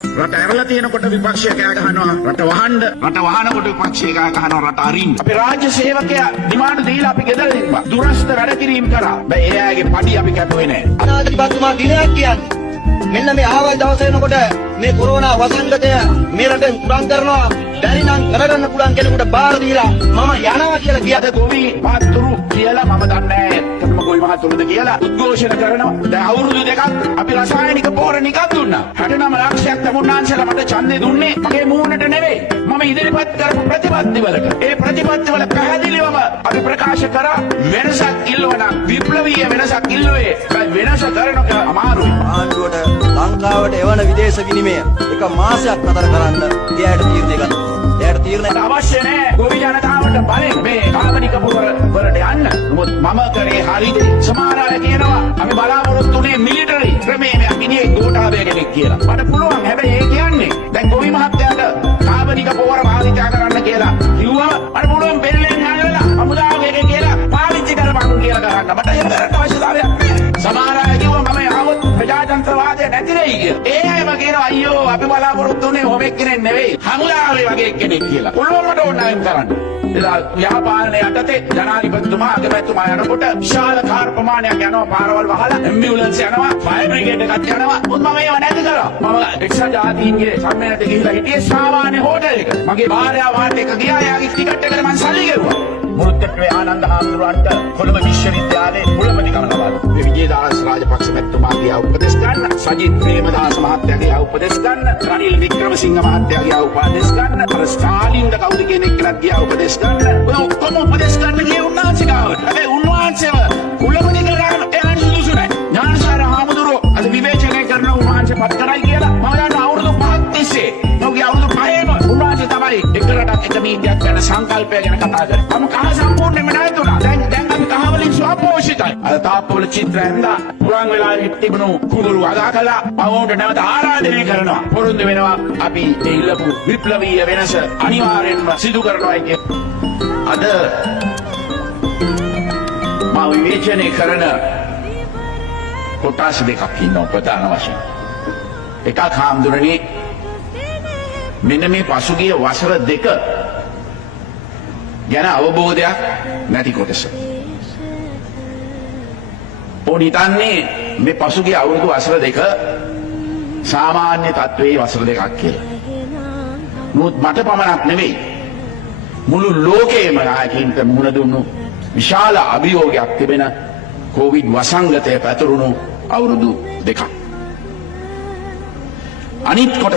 රට ඇරලා තියෙනකොට විපක්ෂය කෑ ගහනවා රට වහනකොට විපක්ෂය කෑ ගහනවා රට අරින්න. අපේ රාජ්‍ය සේවකයා ඩිමාන්ඩ් දීලා අපි ගෙදර ඉන්නවා. දුරස්ත වැඩ කිරීම කරා. බෑ එයාගේ පඩි අපි කැපුවේ නැහැ. අනාධිපතිතුමා දිනයක් කියන්නේ මෙන්න මේ ආවල් දවස වෙනකොට මේ කොරෝනා වසංගතය මේ රටෙන් පුරන් කරනවා. බැරි නම් කරගන්න පුළුවන් කෙනෙකුට බාර දීලා මම යනවා කියලා කියද ගොවි මහතුරු කියලා මම දන්නේ නැහැ. කොහොම ගොවි මහතුරුද කියලා උද්ඝෝෂණ කරනවා. දැන් අවුරුදු දෙකක් අපි රසායනික පොහොර නිකන් දුන්නා. 69 ලක්ෂයක් තමුන්නාන්සලා මට ඡන්දේ දුන්නේ මගේ මූණට නෙවෙයි. මම ඉදිරිපත් කරපු ප්‍රතිපත්තිවලට. ඒ ප්‍රතිපත්තිවල පැහැදිලිවම අපි ප්‍රකාශ කරා වෙනසක් ඉල්ලවන විප්ලවීය වෙනසක් ඉල්ලුවේ. වෙනස කරනක අමාරුයි. ආණ්ඩුවට ලංකාවට එවන විදේශ විනිමය එක මාසයක් අතර කරන්න එයාට තීරණය ගන්නවා. එයාට තීරණය අවශ්‍ය නැහැ. ගොවි ජනතාවට බලෙන් මේ කාබනික පොහොර වලට යන්න. නමුත් මම කරේ හරිද? සමහර අය කියනවා අපි බලාපොරොත්තු වෙන්නේ මිලිටරි ක්‍රමයේ අකිනේ ගෝඨාභය කෙනෙක් කියලා. මට පුළුවන්. හැබැයි ඒ කියන්නේ දැන් ගොවි මහත්තයාට කාබනික පොහොර භාවිත කරන්න කියලා කිව්වම මට පුළුවන් බෙල්ලෙන් අල්ලලා අමුදාවක කියලා පාවිච්චි කරපන් කියලා කරන්න. මට ඒක කරන්න අවශ්‍යතාවයක් නැහැ. සමහර අය කිව්වා මම ආවොත් ප්‍රජාතන්ත්‍රවාදය නැති වෙයි කියලා. ඒ අයම කියනවා අයියෝ අපි බලාපොරොත්තු වෙන්නේ ඔබෙක් කෙනෙක් නෙවෙයි. හමුදාවේ වගේ කෙනෙක් කියලා. පුළුවන් මට ඕනෑම් කරන්න. එදා ව්‍යාපාරණය යටතේ ජනාධිපතිතුමා අගමැතිතුමා යනකොට විශාල කාර් ප්‍රමාණයක් යනවා පාරවල් වහලා ඇම්බියුලන්ස් යනවා ෆයර් බ්‍රිගේඩ් එකක් යනවා. මම ඒව නැති කරා. මම එක්සත් ජාතීන්ගේ සම්මේලනයට ගිහිල්ලා හිටියේ සාමාන්‍ය හෝටල් එක. මගේ භාර්යාව මාත් එක්ක ගියා. එයාගේ ටිකට් එකට මම සල්ලි ගෙව්වා. මුරුත්තේ ආනන්ද හාමුදුරුවන්ට කොළඹ විශ්වවිද්‍යාලයේ මුලපතිකම ලබා දුන්නා. විජේදාස රාජපක්ෂ මැතිතුමාගේ උපදෙස් ගන්න, සජිත් ප්‍රේමදාස මහත්තයාගේ උපදෙස් ගන්න, රනිල් වික්‍රමසිංහ මහත්තයාගේ උපදෙස් ගන්න, අර ස්ටාලින්ද කවුද කෙනෙක් කියලා ගියා උපදෙස් ගන්න. ඔය ඔක්කොම උපදෙස් ගන්න ගියේ උන්වහන්සේ ගාවට. හැබැයි උන්වහන්සේව කුලපති කරගන්න එයාට සුදුසු නැහැ. ඥානසාර හාමුදුරුවෝ අද විවේචනය කරන උන්වහන්සේ පත් කරයි කියලා මම දන්න අවුරුදු 5ක් තිස්සේ. ඔහුගේ අවුරුදු 5ෙම උන්වහන්සේ තමයි එක රටක් එක නීතියක් ගැන සංකල්පය ගැන කතා කරන්නේ. මම කහ සම්පූර්ණයෙන්ම නැතුණා. දැන් අපි කහවලින් ස්වපෝෂිතයි. අද තාප්පවල චිත්‍ර ඇඳලා පුරාන් වෙලා තිබුණු කුඹුරු අගා කළා. අවුන්ට නැවත ආරාධනය කරනවා. පොරොන්දු වෙනවා අපි ඒ ඉල්ලපු විප්ලවීය වෙනස අනිවාර්යෙන්ම සිදු කරනවායි කිය. අද මා විවේචනය කරන කොටස් දෙකක් ඉන්නවා ප්‍රධාන වශයෙන්. එකක් හාමුදුරනේ මෙන්න මේ පසුගිය වසර දෙක ගැන අවබෝධයක් නැති කොටස. ඕන හිතන්නේ මේ පසුගිය අවුරුදු වසර දෙක සාමාන්‍ය තත්ත්වයේ වසර දෙකක් කියලා. නමුත් මට පමණක් නෙවෙයි මුළු ලෝකයේම නායකයින්ට මුහුණ දුන්නු විශාල අභියෝගයක් තිබෙන කොවිඩ් වසංගතය පැතුරුණු අවුරුදු දෙකක්. අනිත් කොට